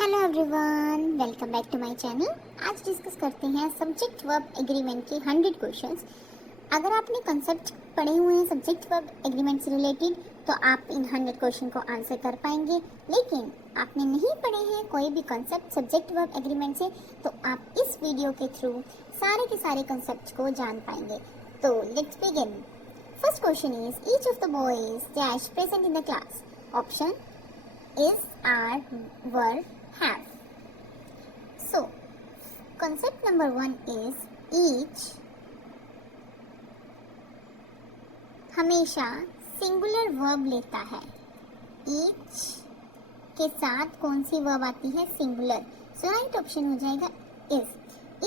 Hello everyone, welcome back to my channel. आज discuss करते हैं सब्जेक्ट वर्ब एग्रीमेंट के 100 क्वेश्चंस। अगर आपने कंसेप्ट पढ़े हुए हैं सब्जेक्ट वर्ब एग्रीमेंट से रिलेटेड तो आप इन 100 क्वेश्चन को आंसर कर पाएंगे। लेकिन आपने नहीं पढ़े हैं कोई भी कंसेप्ट सब्जेक्ट वर्ब एग्रीमेंट से तो आप इस वीडियो के थ्रू सारे के सारे कंसेप्ट को जान पाएंगे। तो let's begin. First question is each of the boys dash present in the class. Option is, are, were, have. So, concept number 1 is each हमेशा सिंगुलर वर्ब लेता है। each के साथ कौन सी वर्ब आती है? सिंगुलर। सो राइट ऑप्शन हो जाएगा is.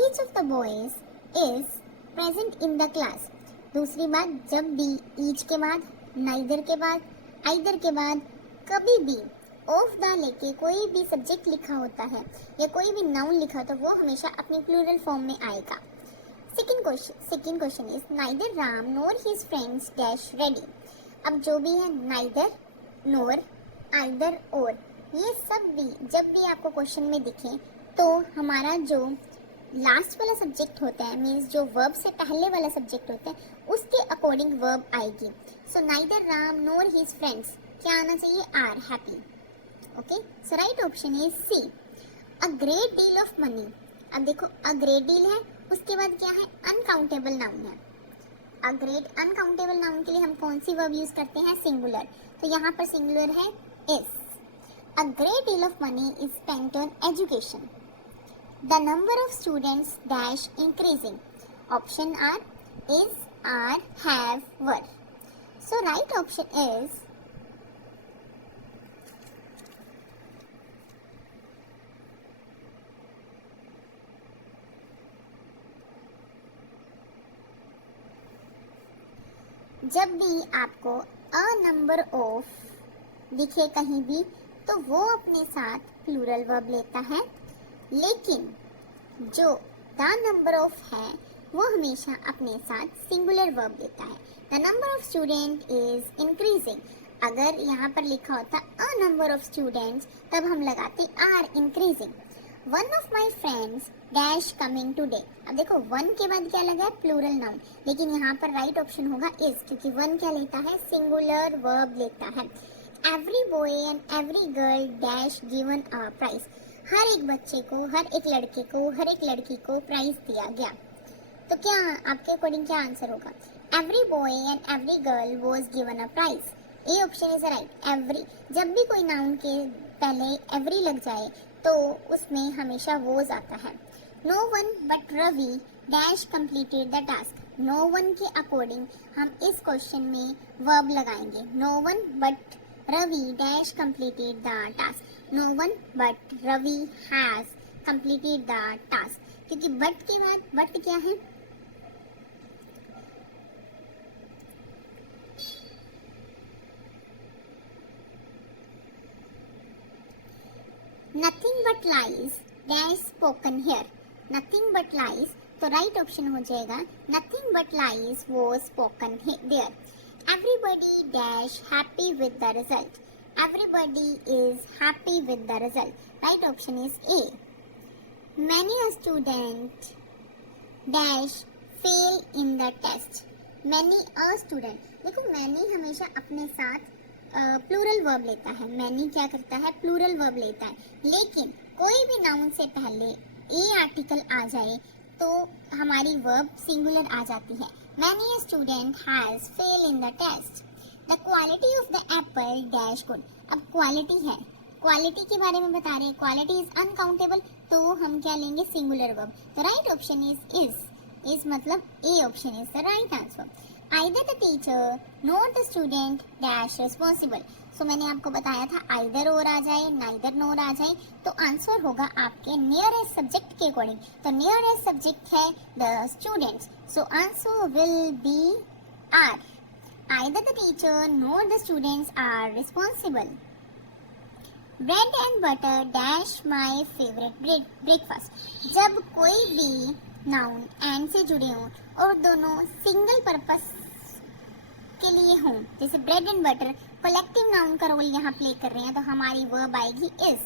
each of the boys is present in the class। दूसरी बात, जब भी each के बाद, neither के बाद, either के बाद कभी भी ऑफ द लेके कोई भी सब्जेक्ट लिखा होता है या कोई भी नाउन लिखा होता है वो हमेशा अपनी प्लूरल फॉर्म में आएगा। Second question is neither Ram nor his friends dash ready. अब जो भी है नाइदर, नोर, आइदर, और ये सब भी जब भी आपको क्वेश्चन में दिखे तो हमारा जो लास्ट वाला सब्जेक्ट होता है, मीन्स जो वर्ब से पहले वाला सब्जेक्ट होता है उसके अकॉर्डिंग वर्ब आएगी। So neither Ram nor his friends क्या आना चाहिए? Are happy. Okay, so right option is C, a great deal of money. अब देखो, अ ग्रेट डील है, उसके बाद क्या है? अनकाउंटेबल नाउन है। अ ग्रेट अनकाउंटेबल नाउन के लिए हम कौन सी वर्ब यूज करते हैं? सिंगुलर। तो यहाँ पर सिंगुलर है is. A great deal of money is spent on education. The number of students dash increasing. Option are is, are, have, were. So right option is जब भी आपको अ नंबर ऑफ दिखे कहीं भी तो वो अपने साथ प्लूरल वर्ब लेता है, लेकिन जो द नंबर ऑफ है वो हमेशा अपने साथ सिंगुलर वर्ब लेता है। The number of student is increasing. अगर यहाँ पर लिखा होता अ नंबर ऑफ स्टूडेंट्स तब हम लगाते are increasing. One of my friends dash coming today. अब देखो, वन के बाद क्या लगा है? प्लूरल नाउन, लेकिन यहाँ पर राइट ऑप्शन होगा इज, क्योंकि वन क्या लेता है? सिंगुलर वर्ब लेता है। Every boy and every girl dash given a prize. हर एक बच्चे को, हर एक लड़के को, हर एक लड़की को प्राइज दिया गया। तो क्या आपके अकॉर्डिंग क्या आंसर होगा? Every boy and every girl was given a prize. A option is right. Every, जब भी कोई नाउन के पहले एवरी लग जाए तो उसमें हमेशा वोज आता है। No one but Ravi dash completed the task. No one के अकॉर्डिंग हम इस क्वेश्चन में वर्ब लगाएंगे। No one but Ravi dash completed the task. No one but Ravi has completed the task, क्योंकि बट के बाद बट क्या है? Nothing but lies dash spoken here. Nothing but lies, तो राइट ऑप्शन हो जाएगा nothing but lies was spoken there. Everybody dash happy with the result. Everybody is happy with the result. Right option is A. Many a student dash fail in the test. Many a student, देखो many हमेशा अपने साथ plural verb लेता है। Many क्या करता है? Plural verb लेता है, लेकिन कोई भी नाउन से पहले ए आर्टिकल आ जाए तो हमारी वर्ब सिंगुलर आ जाती है। Many student has fail in the test. The quality of the apple dash good. अब क्वालिटी है, क्वालिटी के बारे में बता रहे हैं, क्वालिटी इज अनकाउंटेबल, तो हम क्या लेंगे? Singular verb. तो राइट ऑप्शन इज मतलब ए option is the right answer. Either the teacher nor the student dash responsible। सो मैंने आपको बताया था आइदर और आ जाए, नाइदर नोर आ जाए तो आंसर होगा आपके नियरेस्ट सब्जेक्ट के अकॉर्डिंग। तो नियरेस्ट सब्जेक्ट है the students, so answer will be are. Either the teacher nor the students are responsible। Bread and butter dash my favorite breakfast। जब कोई भी नाउन एंड से जुड़े हों और दोनों सिंगल पर्पस के लिए हों, जैसे bread and butter collective noun का रोल यहाँ प्ले कर रहे हैं, तो हमारी वर्ब आएगी is.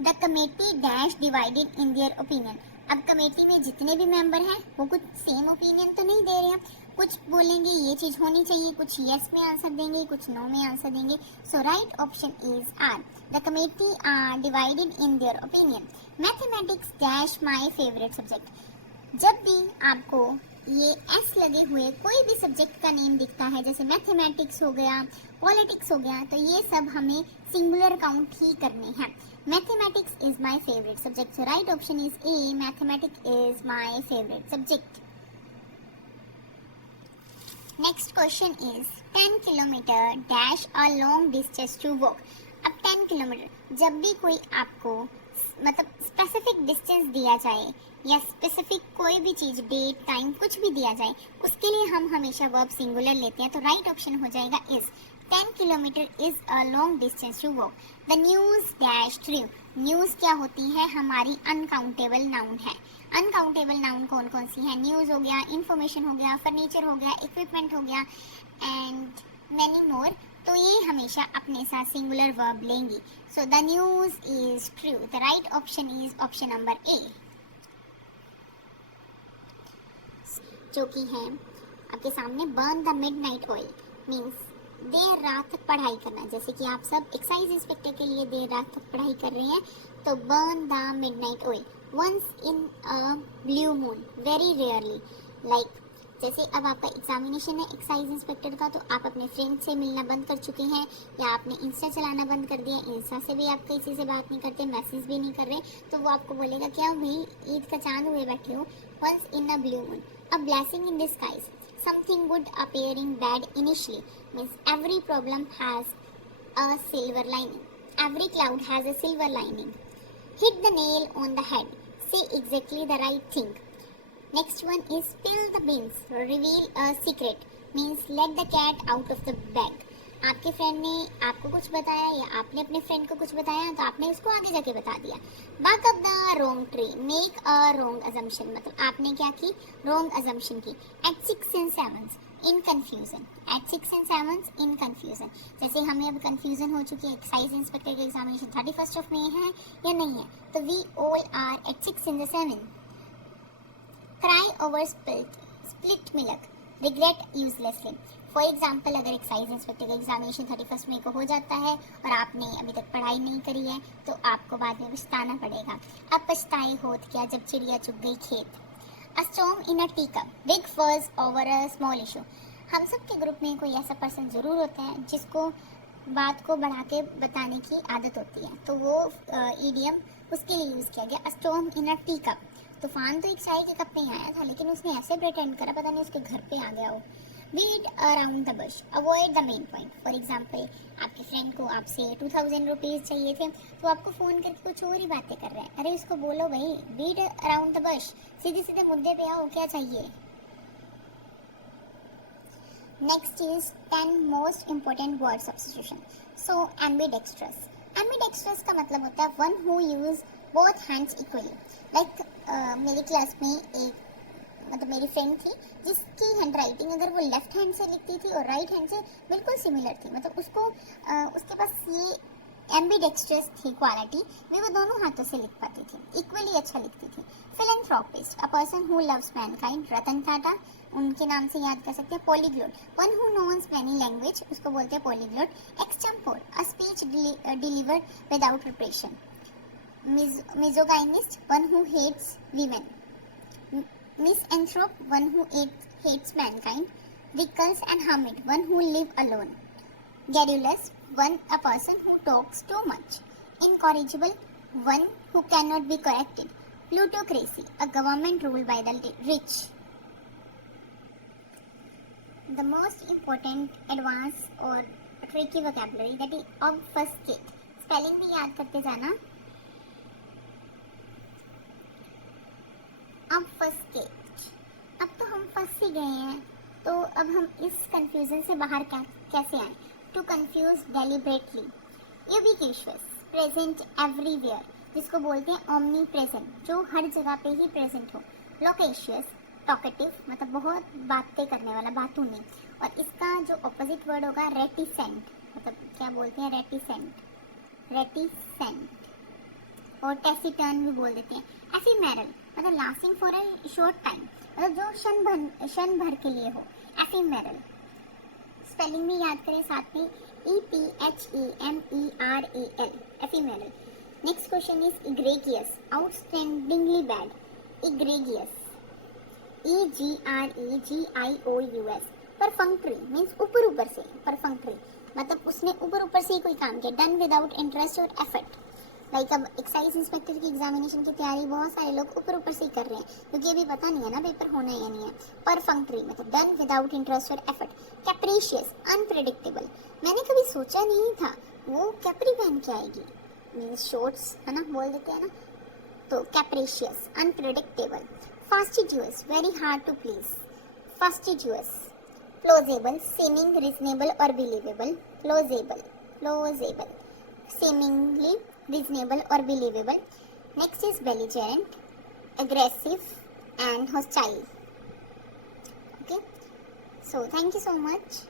The committee dash divided in their opinion. अब कमेटी में जितने भी मेंबर हैं वो कुछ सेम ओपिनियन तो नहीं दे रहे हैं, कुछ बोलेंगे ये चीज होनी चाहिए, कुछ यस में आंसर देंगे, कुछ नो में आंसर देंगे। So right option is are, the committee are divided in their opinion. Mathematics dash my favourite subject. जब भी आपको ये एस लगे हुए कोई भी सब्जेक्ट का नेम दिखता है, जैसे मैथमेटिक्स हो गया, पॉलिटिक्स हो गया, तो ये सब हमें सिंगुलर काउंट ही करने हैं। Mathematics is my favourite subject, so right option is A, mathematics is my favourite subject. Next question is 10 kilometre dash a long distance to walk. अब 10 किलोमीटर, जब भी कोई आपको मतलब स्पेसिफिक डिस्टेंस दिया जाए या स्पेसिफिक कोई भी चीज, डेट, टाइम, कुछ भी दिया जाए, उसके लिए हम हमेशा वर्ब सिंगुलर लेते हैं। तो राइट ऑप्शन हो जाएगा is 10 kilometre is a long distance to walk. The news dash true. News क्या होती है? हमारी अनकाउंटेबल नाउन है। अनकाउंटेबल नाउन कौन कौन सी है? न्यूज हो गया, इंफॉर्मेशन हो गया, फर्नीचर हो गया, इक्विपमेंट हो गया एंड मैनी मोर। तो ये हमेशा अपने साथ सिंगुलर वर्ब लेंगी। So the news is true, the right option is option number A, जो कि है आपके सामने burn the midnight oil means देर रात तक पढ़ाई करना। जैसे कि आप सब एक्साइज इंस्पेक्टर के लिए देर रात तक पढ़ाई कर रहे हैं, तो burn the midnight oil once in a blue moon, very rarely. Like जैसे अब आपका एग्जामिनेशन है एक्साइज इंस्पेक्टर का, तो आप अपने फ्रेंड से मिलना बंद कर चुके हैं या आपने इंस्टा चलाना बंद कर दिया, इंस्टा से भी आप किसी से बात नहीं करते, मैसेज भी नहीं कर रहे, तो वो आपको बोलेगा क्या भाई ईद का चांद हुए बैठे हो। Once in a blue moon, a blessing in disguise, something good appearing bad initially, means every problem has a silver lining, every cloud has a silver lining. Hit the nail on the head, say exactly the right thing. Next one is spill the beans, reveal a secret, means let the cat out of the bag. आपके friend ने आपको कुछ बताया या आपने अपने friend को कुछ बताया, तो आपने उसको आगे जाके बता दिया। Bark up the wrong tree, make a wrong assumption, मतलब आपने क्या की? रॉन्ग अजम्पशन की। At 6 and 7 in confusion, at 6 and 7 in confusion. जैसे हमें अब कंफ्यूजन हो चुकी है एक्साइज इंस्पेक्टर का एग्जामिनेशन 31 मई है या नहीं है, तो we all are at 6 and 7। Cry over split milk, regret uselessly. For example अगर एक्साइज इंस्पेक्टर का एग्जामिनेशन 31 मई को हो जाता है और आपने अभी तक पढ़ाई नहीं करी है, तो आपको बाद में पछताना पड़ेगा। अब पछताए होत क्या जब चिड़िया चुग गई खेत। अ स्टॉर्म इन अ टी कप, बिग फर्स ओवर अ स्मॉल इशू। हम सब के ग्रुप में कोई ऐसा पर्सन ज़रूर होता है जिसको बात को बढ़ा के बताने की आदत होती है, तो वो ईडियम उसके लिए यूज़ किया गया। अ स्टॉर्म इन अ टी कप, तूफान तो एक चाय के कप में ही आया था, लेकिन उसने ऐसे प्रिटेंड करा पता नहीं उसके घर पे आ गया हो। Beat around the bush, avoid the main point. For example आपके फ्रेंड को आपसे 2000 रुपीज़ चाहिए थे, तो आपको फ़ोन करके कुछ और ही बातें कर रहे हैं। अरे उसको बोलो भाई बीट अराउंड द बुश, सीधे सीधे मुद्दे पे आओ, क्या चाहिए। Next is 10 most important word substitution. So ambidextrous, ambidextrous का मतलब होता है one who use both hands equally. Like मेरी क्लास में एक मतलब मेरी फ्रेंड थी जिसकी हैंड राइटिंग अगर वो लेफ्ट हैंड से लिखती थी और राइट हैंड से बिल्कुल सिमिलर थी, मतलब उसको उसके पास ये एम्बीडेक्स्ट्रस थी क्वालिटी में, वो दोनों हाथों से लिख पाती थी, इक्वली अच्छा लिखती थी। Philanthropist, a person who loves mankind, Ratan Tata उनके नाम से याद कर सकते हैं। Polyglot, one who knows many language, उसको बोलते हैं polyglot. Extempore, a speech delivered without preparation. Misogynist, one who hates women. Misanthrope, one who hates mankind. Recluse and hermit, one who live alone. Garrulous, a person who talks too much. Incorrigible, one who cannot be corrected. Plutocracy, a government ruled by the rich. The most important advanced or tricky vocabulary that is obfuscate. Spelling भी याद करते जाना। अब अब तो हम फंस ही गए हैं, तो अब हम इस कंफ्यूजन से बाहर कैसे आए। To confuse deliberately. Ubiquitous, present everywhere, जिसको बोलते हैं ओमनी प्रेजेंट, जो हर जगह पे ही प्रेजेंट हो। लोकेशियस, टॉकेटिव, मतलब बहुत बातें करने वाला, बातूनी। और इसका जो ऑपोजिट वर्ड होगा रेटिसेंट, मतलब क्या बोलते हैं रेटिसेंट, रेटिसेंट। और टेसिटर्न भी बोल देते हैं। एफिमेरल मतलब lasting for a short time, मतलब जो क्षण भर के लिए हो, एफिमेरल। स्पेलिंग भी याद करें साथ में, EPHEMERAL, ephemeral. Next question is egregious, outstandingly bad, egregious, EGREGIOUS। Perfunctory means ऊपर ऊपर से, परफंक्ट्री मतलब उसने ऊपर ऊपर से ही कोई काम किया। डन विदाउट इंटरेस्ट और एफर्ट, लाइक अब एक्साइज इंस्पेक्टर की एग्जामिनेशन की तैयारी बहुत सारे लोग ऊपर ऊपर से ही कर रहे हैं, क्योंकि अभी पता नहीं है ना पेपर होना है या नहीं है। परफंक्ट्री मतलब डन विदाउट इंटरेस्ट और एफर्ट। कैप्रिशियस, अनप्रेडिक्टेबल, मैंने कभी सोचा नहीं था वो कैप्री पहन के आएगी, मीन्स शॉर्ट्स है ना, बोल देते हैं ना, तो capricious, unpredictable. Fastidious, very hard to please, fastidious. Plausible, seeming, reasonable और believable, plausible, plausible, seemingly reasonable or believable. Next is belligerent, aggressive and hostile. Okay, so thank you so much.